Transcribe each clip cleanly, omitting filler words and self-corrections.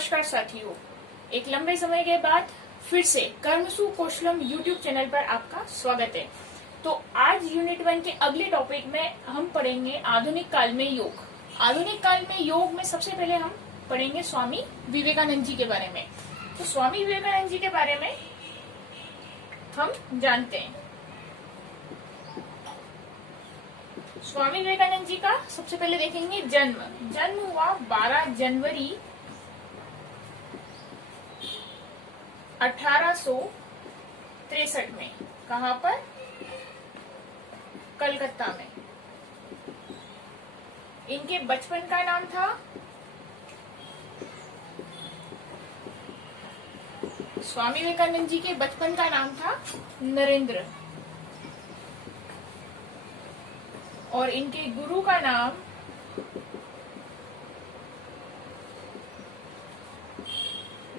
नमस्कार साथियों, एक लंबे समय के बाद फिर से कर्मसु कौशलम यूट्यूब चैनल पर आपका स्वागत है। तो आज यूनिट 1 के अगले टॉपिक में हम पढ़ेंगे आधुनिक काल में योग। आधुनिक काल में योग में सबसे पहले हम पढ़ेंगे स्वामी विवेकानंद जी के बारे में। तो स्वामी विवेकानंद जी के बारे में हम जानते हैं। स्वामी विवेकानंद जी का सबसे पहले देखेंगे जन्म हुआ 12 जनवरी 1863 में। कहाँ पर? कलकत्ता में। इनके बचपन का नाम था स्वामी विवेकानंद जी के बचपन का नाम था नरेंद्र, और इनके गुरु का नाम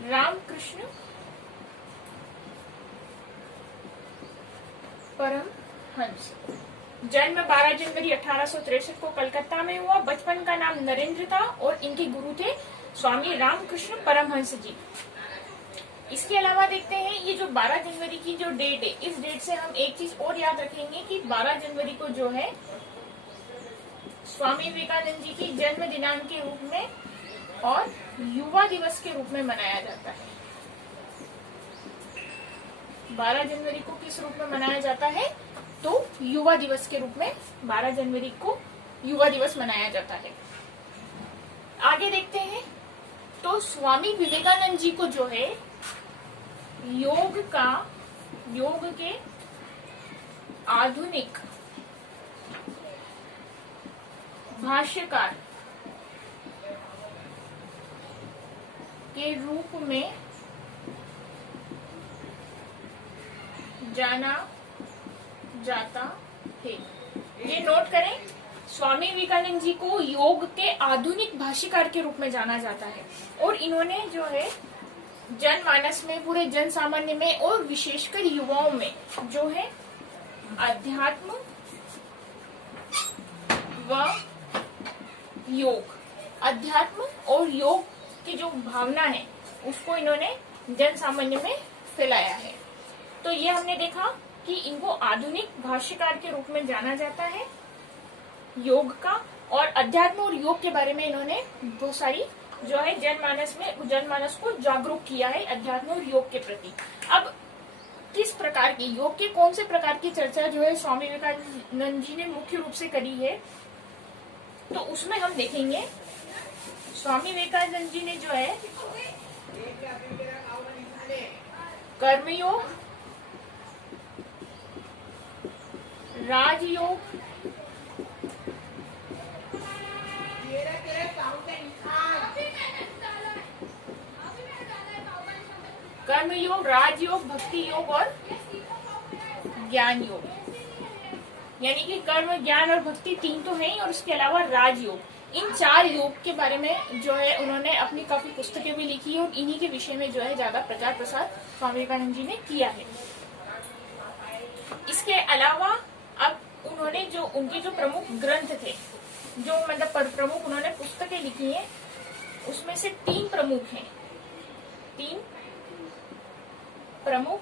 रामकृष्ण परमहंस। जन्म 12 जनवरी 1863 को कलकत्ता में हुआ। बचपन का नाम नरेंद्र था और इनके गुरु थे स्वामी रामकृष्ण परमहंस जी। इसके अलावा देखते हैं ये जो 12 जनवरी की जो डेट है, इस डेट से हम एक चीज और याद रखेंगे कि 12 जनवरी को जो है स्वामी विवेकानंद जी की जन्म दिनांक के रूप में और युवा दिवस के रूप में मनाया जाता है। 12 जनवरी को किस रूप में मनाया जाता है? तो युवा दिवस के रूप में 12 जनवरी को युवा दिवस मनाया जाता है। आगे देखते हैं तो स्वामी विवेकानंद जी को जो है योग के आधुनिक भाष्यकार के रूप में जाना जाता है। ये नोट करें, स्वामी विवेकानंद जी को योग के आधुनिक भाष्यकार के रूप में जाना जाता है और इन्होंने जो है जनमानस में, पूरे जन सामान्य में और विशेषकर युवाओं में जो है अध्यात्म व अध्यात्म और योग की जो भावना है उसको इन्होंने जन सामान्य में फैलाया है। तो ये हमने देखा कि इनको आधुनिक भाष्यकार के रूप में जाना जाता है योग का, और अध्यात्म और योग के बारे में इन्होंने बहुत सारी जो है जनमानस को जागरूक किया है अध्यात्म और योग के प्रति। अब किस प्रकार की योग के कौन से प्रकार की चर्चा जो है स्वामी विवेकानंद जी ने मुख्य रूप से करी है, तो उसमें हम देखेंगे स्वामी विवेकानंद जी ने जो है कर्मयोग, राजयोग, कर्मयोग, राजयोग, भक्ति योग और ज्ञान योग। यानी कि कर्म, ज्ञान और भक्ति तीन तो है ही, और इसके अलावा राजयोग। इन 4 योग के बारे में जो है उन्होंने अपनी काफी पुस्तकें भी लिखी है और इन्हीं के विषय में जो है ज्यादा प्रचार प्रसार स्वामी विवेकानंद जी ने किया है। इसके अलावा अब उन्होंने जो उनके जो प्रमुख ग्रंथ थे, जो मतलब प्रमुख उन्होंने पुस्तकें लिखी हैं, उसमें से 3 प्रमुख हैं। 3 प्रमुख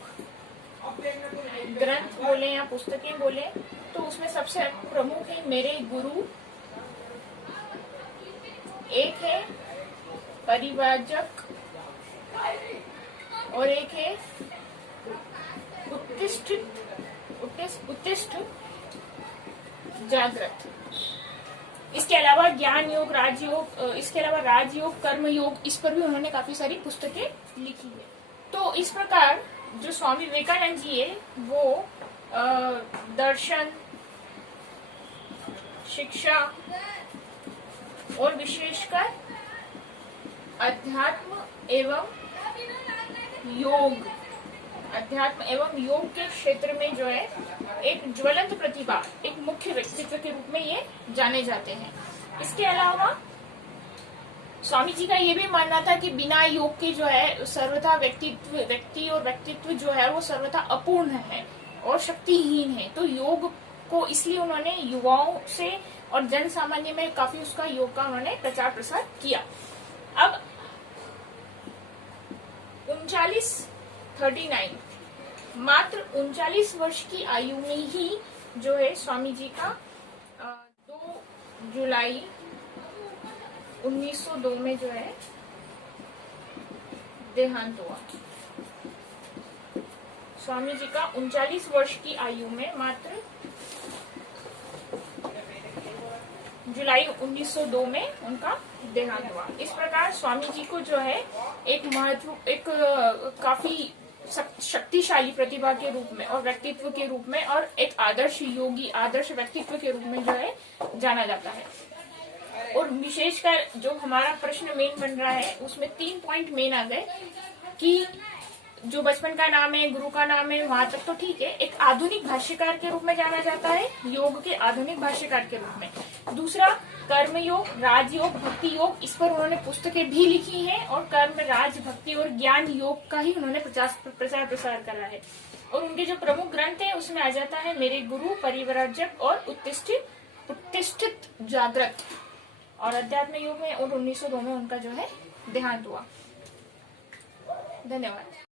ग्रंथ बोले या पुस्तकें बोले तो उसमें सबसे प्रमुख है मेरे गुरु, एक है परिवाजक और एक है उत्तिष्ठ जागृत। इसके अलावा ज्ञान योग, राजयोग, कर्म योग, इस पर भी उन्होंने काफी सारी पुस्तकें लिखी है। तो इस प्रकार जो स्वामी विवेकानंद जी है वो दर्शन, शिक्षा और विशेषकर अध्यात्म एवं योग के क्षेत्र में जो है एक ज्वलंत प्रतिभा, एक मुख्य व्यक्तित्व के रूप में ये जाने जाते हैं। इसके अलावा स्वामी जी का ये भी मानना था कि बिना योग के जो है सर्वथा व्यक्तित्व जो है वो सर्वथा अपूर्ण है और शक्तिहीन है। तो योग को इसलिए उन्होंने युवाओं से और जन सामान्य में काफी उसका योग का उन्होंने प्रचार प्रसार किया। अब 39 मात्र 39 वर्ष की आयु में ही जो है स्वामी जी का 2 जुलाई 1902 में जो है देहांत हुआ। स्वामी जी का 39 वर्ष की आयु में मात्र जुलाई 1902 में उनका देहांत हुआ। इस प्रकार स्वामी जी को जो है एक काफी शक्तिशाली प्रतिभा के रूप में और व्यक्तित्व के रूप में और एक आदर्श योगी, आदर्श व्यक्तित्व के रूप में जो है जाना जाता है। और विशेषकर जो हमारा प्रश्न मेन बन रहा है उसमें 3 पॉइंट मेन आ गए कि जो बचपन का नाम है, गुरु का नाम है, वहां तक तो ठीक है। एक आधुनिक भाष्यकार के रूप में जाना जाता है, योग के आधुनिक भाष्यकार के रूप में। दूसरा कर्म योग, राजयोग, भक्ति योग, इस पर उन्होंने पुस्तकें भी लिखी हैं और कर्म, राज, भक्ति और ज्ञान योग का ही उन्होंने प्रचार प्रसार करा है। और उनके जो प्रमुख ग्रंथ है उसमें आ जाता है मेरे गुरु, परिव्राजक और उत्तिष्ठित जागृत और अध्यात्म योग में। और 1902 में उनका जो है देहांत हुआ। धन्यवाद।